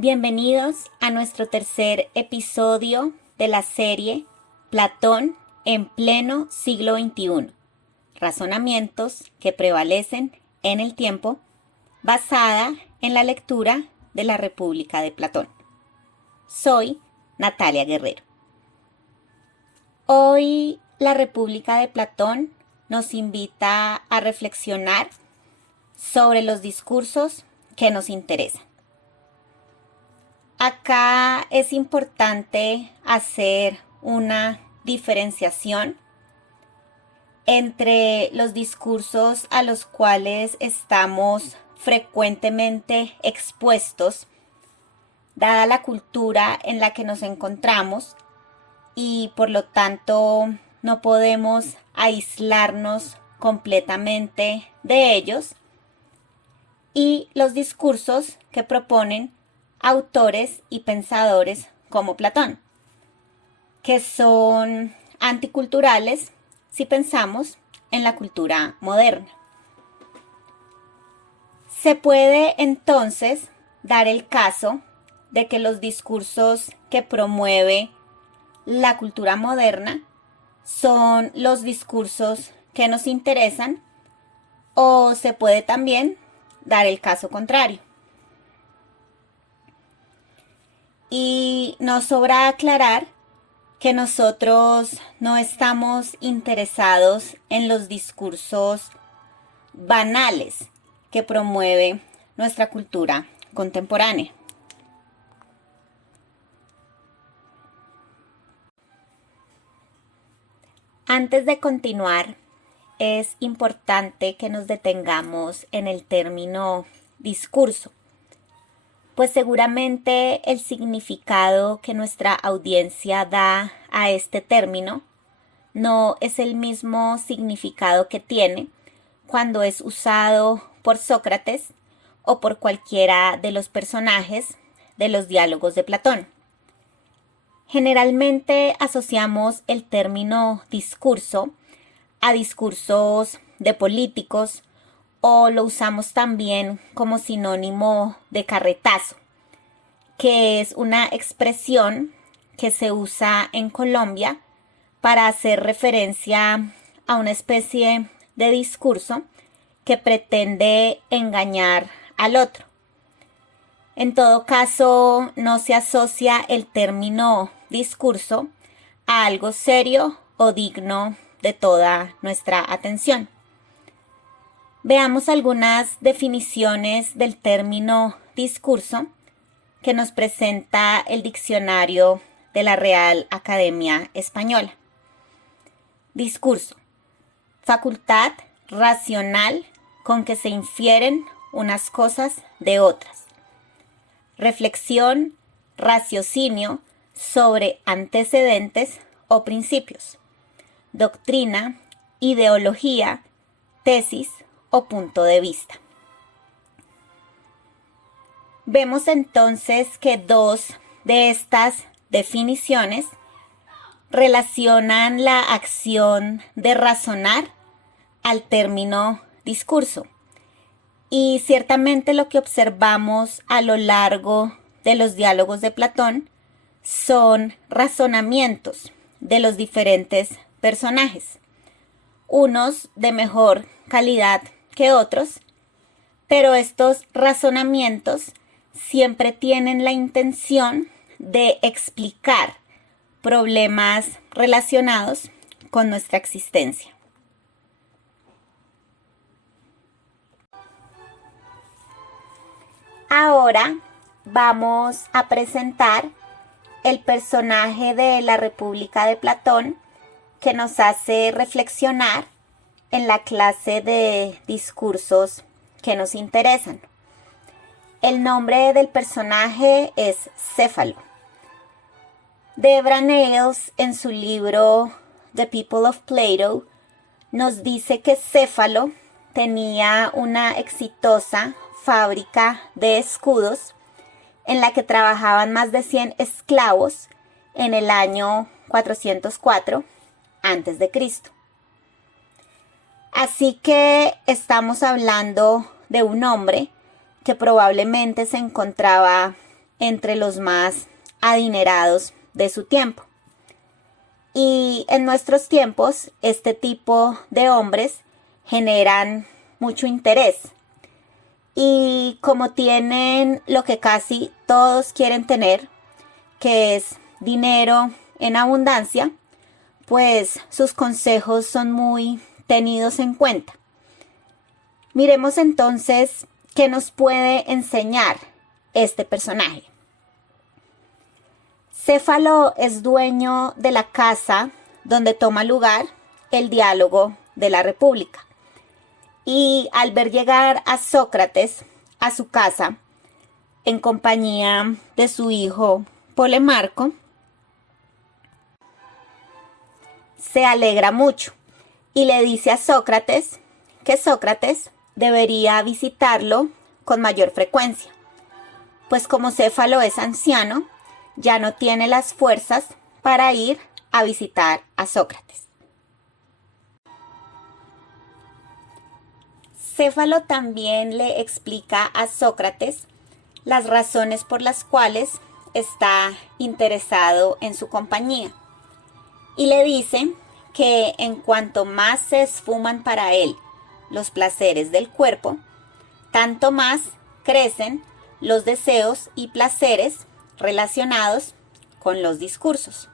Bienvenidos a nuestro tercer episodio de la serie Platón en pleno siglo XXI. Razonamientos que prevalecen en el tiempo, basada en la lectura de la República de Platón. Soy Natalia Guerrero. Hoy la República de Platón nos invita a reflexionar sobre los discursos que nos interesan. Acá es importante hacer una diferenciación entre los discursos a los cuales estamos frecuentemente expuestos, dada la cultura en la que nos encontramos, y por lo tanto no podemos aislarnos completamente de ellos, y los discursos que proponen autores y pensadores como Platón, que son anticulturales si pensamos en la cultura moderna. Se puede entonces dar el caso de que los discursos que promueve la cultura moderna son los discursos que nos interesan, o se puede también dar el caso contrario. Y nos sobra aclarar que nosotros no estamos interesados en los discursos banales que promueve nuestra cultura contemporánea. Antes de continuar, es importante que nos detengamos en el término discurso, pues seguramente el significado que nuestra audiencia da a este término no es el mismo significado que tiene cuando es usado por Sócrates o por cualquiera de los personajes de los diálogos de Platón. Generalmente asociamos el término discurso a discursos de políticos, o lo usamos también como sinónimo de carretazo, que es una expresión que se usa en Colombia para hacer referencia a una especie de discurso que pretende engañar al otro. En todo caso, no se asocia el término discurso a algo serio o digno de toda nuestra atención. Veamos algunas definiciones del término discurso que nos presenta el diccionario de la Real Academia Española. Discurso: facultad racional con que se infieren unas cosas de otras. Reflexión, raciocinio sobre antecedentes o principios. Doctrina, ideología, tesis o punto de vista. Vemos entonces que dos de estas definiciones relacionan la acción de razonar al término discurso. Y ciertamente lo que observamos a lo largo de los diálogos de Platón son razonamientos de los diferentes personajes, unos de mejor calidad que otros, pero estos razonamientos siempre tienen la intención de explicar problemas relacionados con nuestra existencia. Ahora vamos a presentar el personaje de la República de Platón que nos hace reflexionar en la clase de discursos que nos interesan. El nombre del personaje es Céfalo. Debra Niles, en su libro The People of Plato, nos dice que Céfalo tenía una exitosa fábrica de escudos en la que trabajaban más de 100 esclavos en el año 404 a.C. Así que estamos hablando de un hombre que probablemente se encontraba entre los más adinerados de su tiempo. Y en nuestros tiempos, este tipo de hombres generan mucho interés. Y como tienen lo que casi todos quieren tener, que es dinero en abundancia, pues sus consejos son muy tenidos en cuenta. Miremos entonces qué nos puede enseñar este personaje. Céfalo es dueño de la casa donde toma lugar el diálogo de la República. Y al ver llegar a Sócrates a su casa, en compañía de su hijo Polemarco, se alegra mucho y le dice a Sócrates que Sócrates debería visitarlo con mayor frecuencia, pues como Céfalo es anciano, ya no tiene las fuerzas para ir a visitar a Sócrates. Céfalo también le explica a Sócrates las razones por las cuales está interesado en su compañía y le dice que en cuanto más se esfuman para él los placeres del cuerpo, tanto más crecen los deseos y placeres relacionados con los discursos.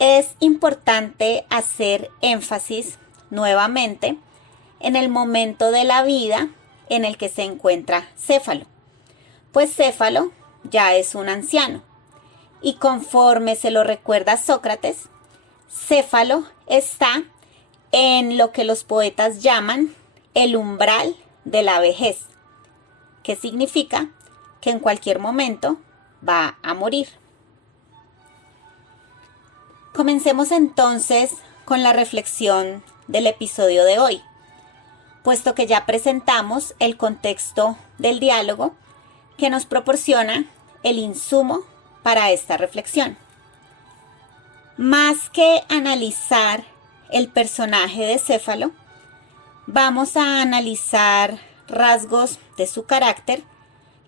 Es importante hacer énfasis nuevamente en el momento de la vida en el que se encuentra Céfalo, pues Céfalo ya es un anciano y conforme se lo recuerda Sócrates, Céfalo está en lo que los poetas llaman el umbral de la vejez, que significa que en cualquier momento va a morir. Comencemos entonces con la reflexión del episodio de hoy, puesto que ya presentamos el contexto del diálogo que nos proporciona el insumo para esta reflexión. Más que analizar el personaje de Céfalo, vamos a analizar rasgos de su carácter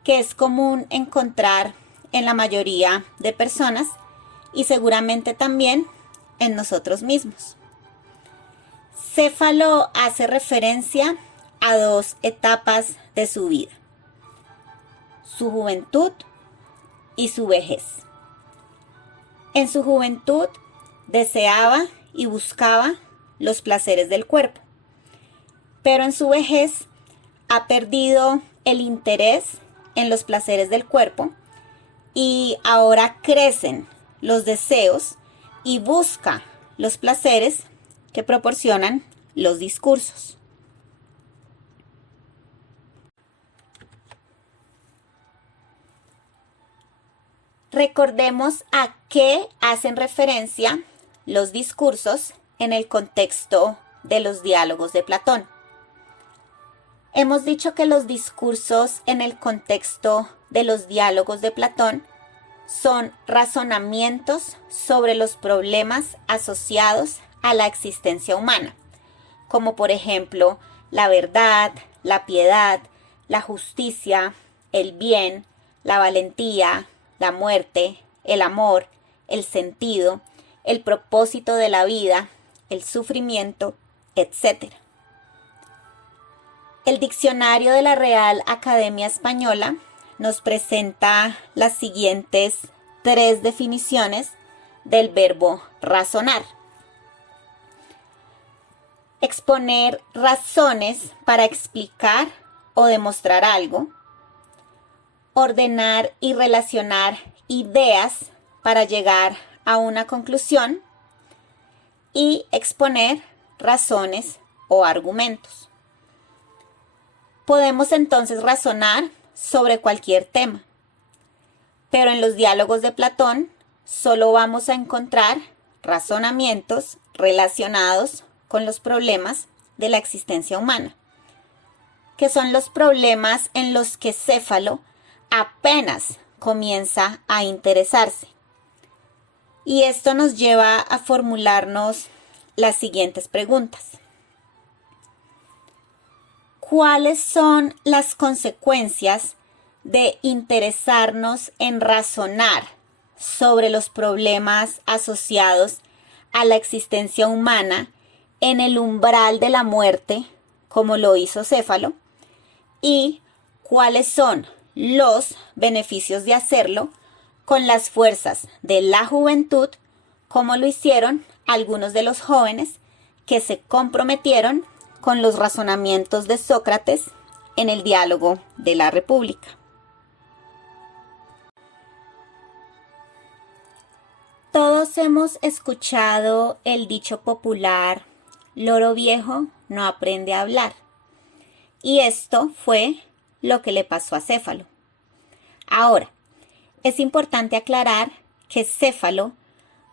que es común encontrar en la mayoría de personas y seguramente también en nosotros mismos. Céfalo hace referencia a dos etapas de su vida: su juventud y su vejez. En su juventud deseaba y buscaba los placeres del cuerpo, pero en su vejez ha perdido el interés en los placeres del cuerpo y ahora crecen los deseos y busca los placeres que proporcionan los discursos. Recordemos a qué hacen referencia los discursos en el contexto de los diálogos de Platón. Hemos dicho que los discursos en el contexto de los diálogos de Platón son razonamientos sobre los problemas asociados a la existencia humana, como por ejemplo la verdad, la piedad, la justicia, el bien, la valentía, la muerte, el amor, el sentido, el propósito de la vida, el sufrimiento, etc. El diccionario de la Real Academia Española nos presenta las siguientes 3 definiciones del verbo razonar. Exponer razones para explicar o demostrar algo. Ordenar y relacionar ideas para llegar a una conclusión. Y exponer razones o argumentos. Podemos entonces razonar sobre cualquier tema, pero en los diálogos de Platón solo vamos a encontrar razonamientos relacionados con los problemas de la existencia humana, que son los problemas en los que Céfalo apenas comienza a interesarse. Y esto nos lleva a formularnos las siguientes preguntas. ¿Cuáles son las consecuencias de interesarnos en razonar sobre los problemas asociados a la existencia humana en el umbral de la muerte, como lo hizo Céfalo, y cuáles son los beneficios de hacerlo con las fuerzas de la juventud, como lo hicieron algunos de los jóvenes que se comprometieron con los razonamientos de Sócrates en el diálogo de la República. Todos hemos escuchado el dicho popular, loro viejo no aprende a hablar. Y esto fue lo que le pasó a Céfalo. Ahora, es importante aclarar que Céfalo,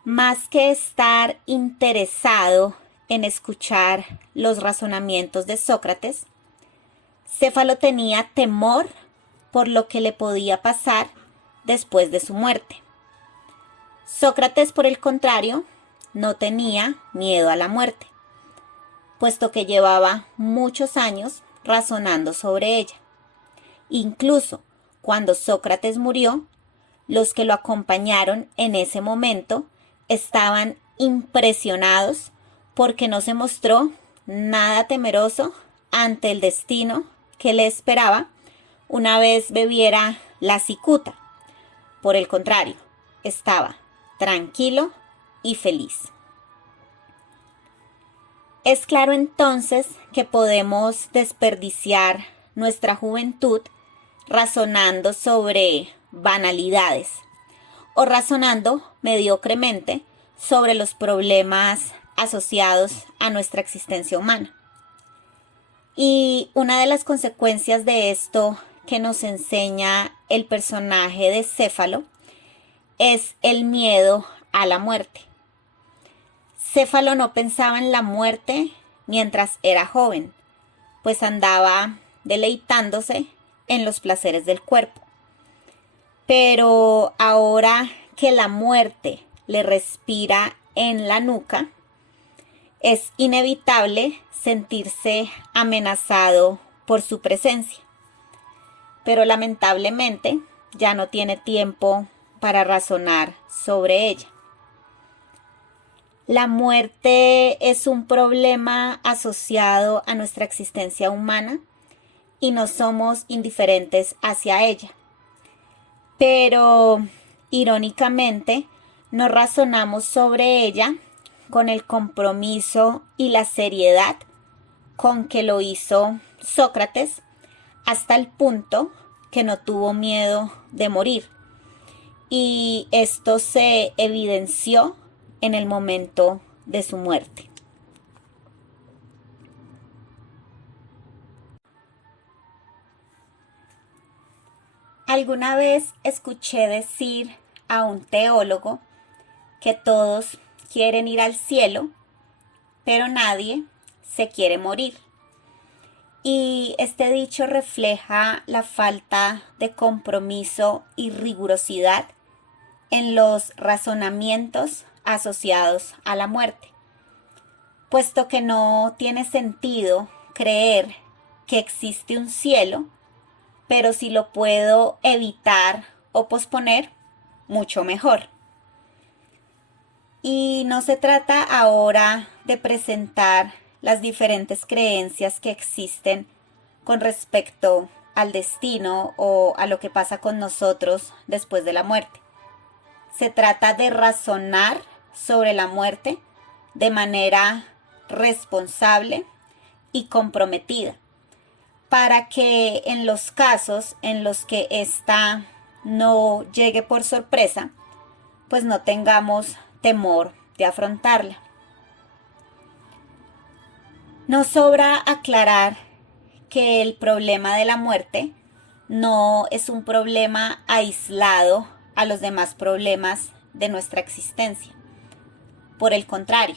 más que estar interesado en escuchar los razonamientos de Sócrates, Céfalo tenía temor por lo que le podía pasar después de su muerte. Sócrates, por el contrario, no tenía miedo a la muerte, puesto que llevaba muchos años razonando sobre ella. Incluso cuando Sócrates murió, los que lo acompañaron en ese momento estaban impresionados porque no se mostró nada temeroso ante el destino que le esperaba una vez bebiera la cicuta. Por el contrario, estaba tranquilo y feliz. Es claro entonces que podemos desperdiciar nuestra juventud razonando sobre banalidades o razonando mediocremente sobre los problemas asociados a nuestra existencia humana. Y una de las consecuencias de esto que nos enseña el personaje de Céfalo es el miedo a la muerte. Céfalo no pensaba en la muerte mientras era joven, pues andaba deleitándose en los placeres del cuerpo. Pero ahora que la muerte le respira en la nuca, es inevitable sentirse amenazado por su presencia. Pero lamentablemente ya no tiene tiempo para razonar sobre ella. La muerte es un problema asociado a nuestra existencia humana y no somos indiferentes hacia ella. Pero, irónicamente, no razonamos sobre ella con el compromiso y la seriedad con que lo hizo Sócrates, hasta el punto que no tuvo miedo de morir. Y esto se evidenció en el momento de su muerte. Alguna vez escuché decir a un teólogo que todos quieren ir al cielo, pero nadie se quiere morir. Y este dicho refleja la falta de compromiso y rigurosidad en los razonamientos asociados a la muerte, puesto que no tiene sentido creer que existe un cielo, pero si lo puedo evitar o posponer, mucho mejor. Y no se trata ahora de presentar las diferentes creencias que existen con respecto al destino o a lo que pasa con nosotros después de la muerte. Se trata de razonar sobre la muerte de manera responsable y comprometida, para que en los casos en los que ésta no llegue por sorpresa, pues no tengamos temor de afrontarla. Nos sobra aclarar que el problema de la muerte no es un problema aislado a los demás problemas de nuestra existencia. Por el contrario,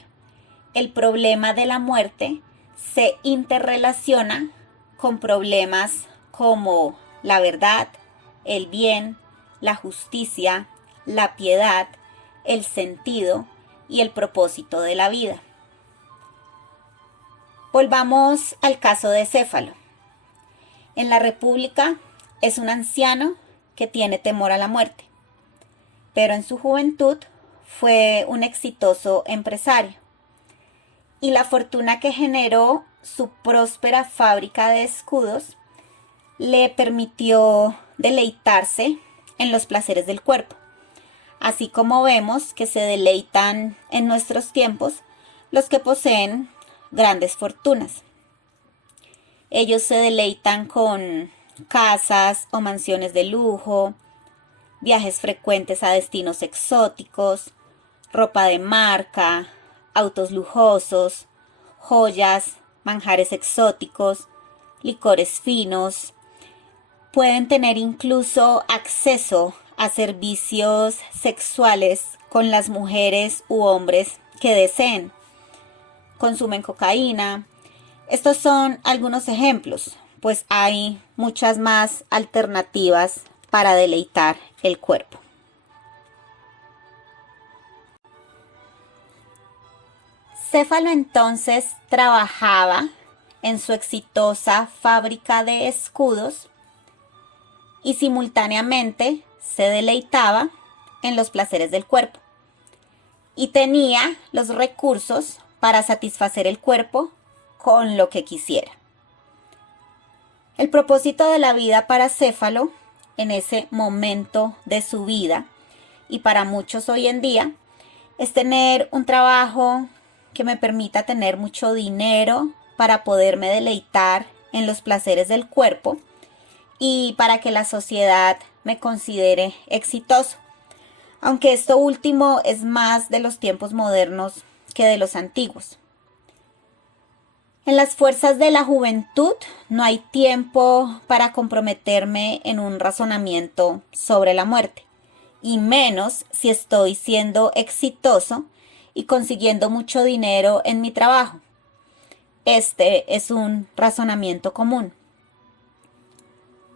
el problema de la muerte se interrelaciona con problemas como la verdad, el bien, la justicia, la piedad, el sentido y el propósito de la vida. Volvamos al caso de Céfalo. En la República es un anciano que tiene temor a la muerte, pero en su juventud fue un exitoso empresario y la fortuna que generó su próspera fábrica de escudos le permitió deleitarse en los placeres del cuerpo, así como vemos que se deleitan en nuestros tiempos los que poseen grandes fortunas. Ellos se deleitan con casas o mansiones de lujo, viajes frecuentes a destinos exóticos, ropa de marca, autos lujosos, joyas, manjares exóticos, licores finos. Pueden tener incluso acceso a servicios sexuales con las mujeres u hombres que deseen. Consumen cocaína. Estos son algunos ejemplos, pues hay muchas más alternativas para deleitar el cuerpo. Céfalo entonces trabajaba en su exitosa fábrica de escudos y simultáneamente se deleitaba en los placeres del cuerpo y tenía los recursos para satisfacer el cuerpo con lo que quisiera. El propósito de la vida para Céfalo en ese momento de su vida y para muchos hoy en día es tener un trabajo que me permita tener mucho dinero para poderme deleitar en los placeres del cuerpo y para que la sociedad me considere exitoso. Aunque esto último es más de los tiempos modernos que de los antiguos. En las fuerzas de la juventud no hay tiempo para comprometerme en un razonamiento sobre la muerte, y menos si estoy siendo exitoso y consiguiendo mucho dinero en mi trabajo. Este es un razonamiento común.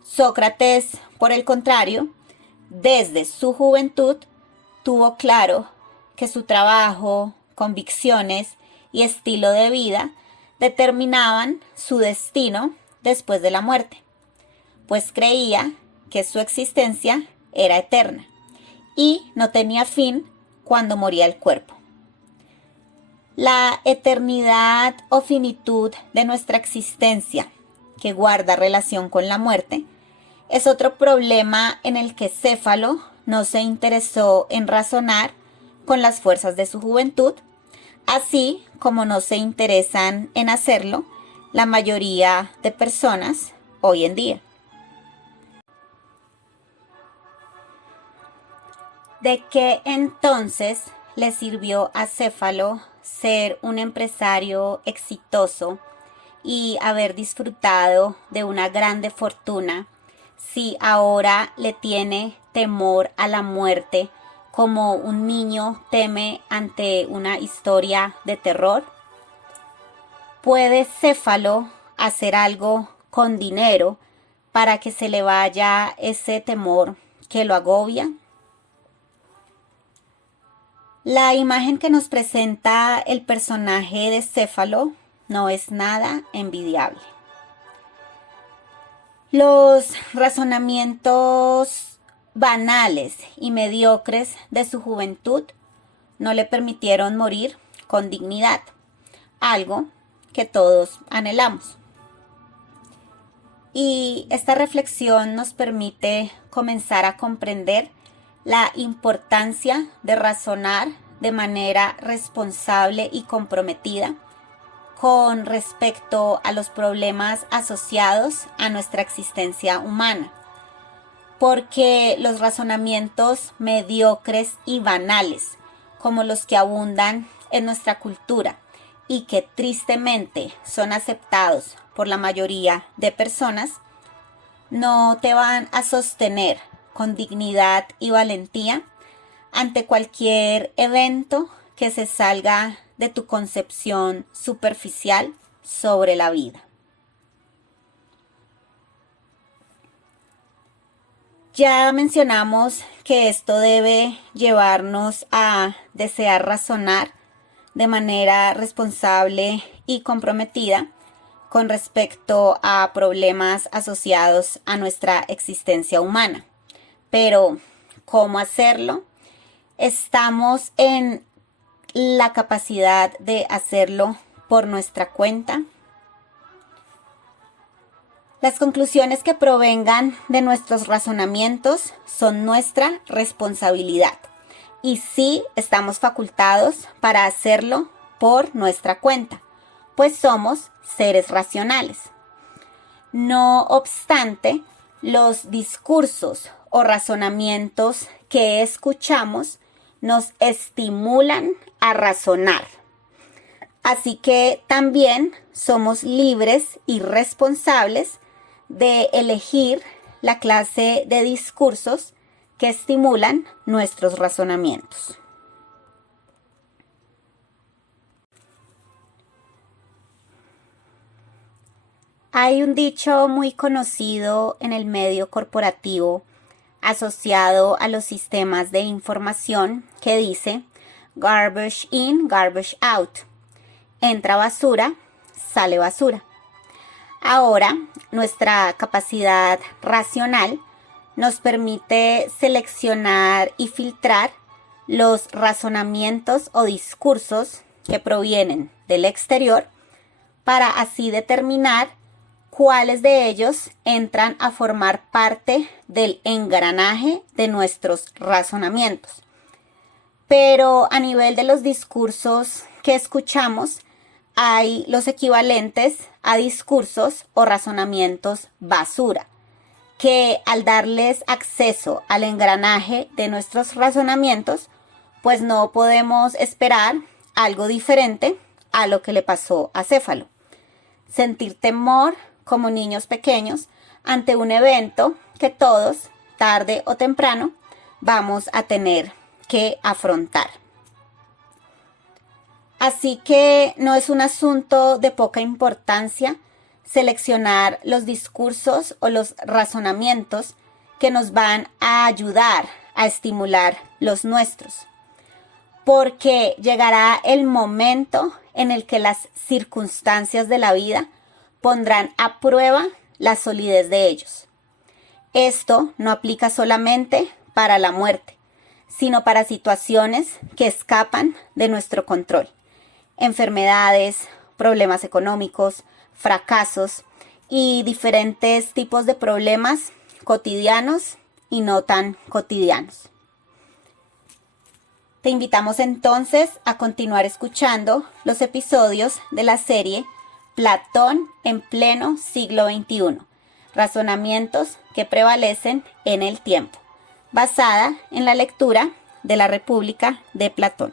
Sócrates, por el contrario, desde su juventud tuvo claro que su trabajo, convicciones y estilo de vida determinaban su destino después de la muerte, pues creía que su existencia era eterna y no tenía fin cuando moría el cuerpo. La eternidad o finitud de nuestra existencia, que guarda relación con la muerte, es otro problema en el que Céfalo no se interesó en razonar con las fuerzas de su juventud, así como no se interesan en hacerlo la mayoría de personas hoy en día. ¿De qué entonces le sirvió a Céfalo ser un empresario exitoso y haber disfrutado de una grande fortuna si ahora le tiene temor a la muerte como un niño teme ante una historia de terror? ¿Puede Céfalo hacer algo con dinero para que se le vaya ese temor que lo agobia? La imagen que nos presenta el personaje de Céfalo no es nada envidiable. Los razonamientos banales y mediocres de su juventud no le permitieron morir con dignidad, algo que todos anhelamos. Y esta reflexión nos permite comenzar a comprender la importancia de razonar de manera responsable y comprometida con respecto a los problemas asociados a nuestra existencia humana, porque los razonamientos mediocres y banales, como los que abundan en nuestra cultura y que tristemente son aceptados por la mayoría de personas, no te van a sostener con dignidad y valentía ante cualquier evento que se salga de tu concepción superficial sobre la vida. Ya mencionamos que esto debe llevarnos a desear razonar de manera responsable y comprometida con respecto a problemas asociados a nuestra existencia humana. Pero, ¿cómo hacerlo? ¿Estamos en la capacidad de hacerlo por nuestra cuenta? Las conclusiones que provengan de nuestros razonamientos son nuestra responsabilidad y sí estamos facultados para hacerlo por nuestra cuenta, pues somos seres racionales. No obstante, los discursos o razonamientos que escuchamos nos estimulan a razonar. Así que también somos libres y responsables de elegir la clase de discursos que estimulan nuestros razonamientos. Hay un dicho muy conocido en el medio corporativo asociado a los sistemas de información que dice garbage in, garbage out. Entra basura, sale basura. Ahora, nuestra capacidad racional nos permite seleccionar y filtrar los razonamientos o discursos que provienen del exterior para así determinar cuáles de ellos entran a formar parte del engranaje de nuestros razonamientos. Pero a nivel de los discursos que escuchamos, hay los equivalentes a discursos o razonamientos basura, que al darles acceso al engranaje de nuestros razonamientos, pues no podemos esperar algo diferente a lo que le pasó a Céfalo. Sentir temor como niños pequeños ante un evento que todos, tarde o temprano, vamos a tener que afrontar. Así que no es un asunto de poca importancia seleccionar los discursos o los razonamientos que nos van a ayudar a estimular los nuestros, porque llegará el momento en el que las circunstancias de la vida pondrán a prueba la solidez de ellos. Esto no aplica solamente para la muerte, sino para situaciones que escapan de nuestro control. Enfermedades, problemas económicos, fracasos y diferentes tipos de problemas cotidianos y no tan cotidianos. Te invitamos entonces a continuar escuchando los episodios de la serie Platón en pleno siglo XXI, razonamientos que prevalecen en el tiempo, basada en la lectura de la República de Platón.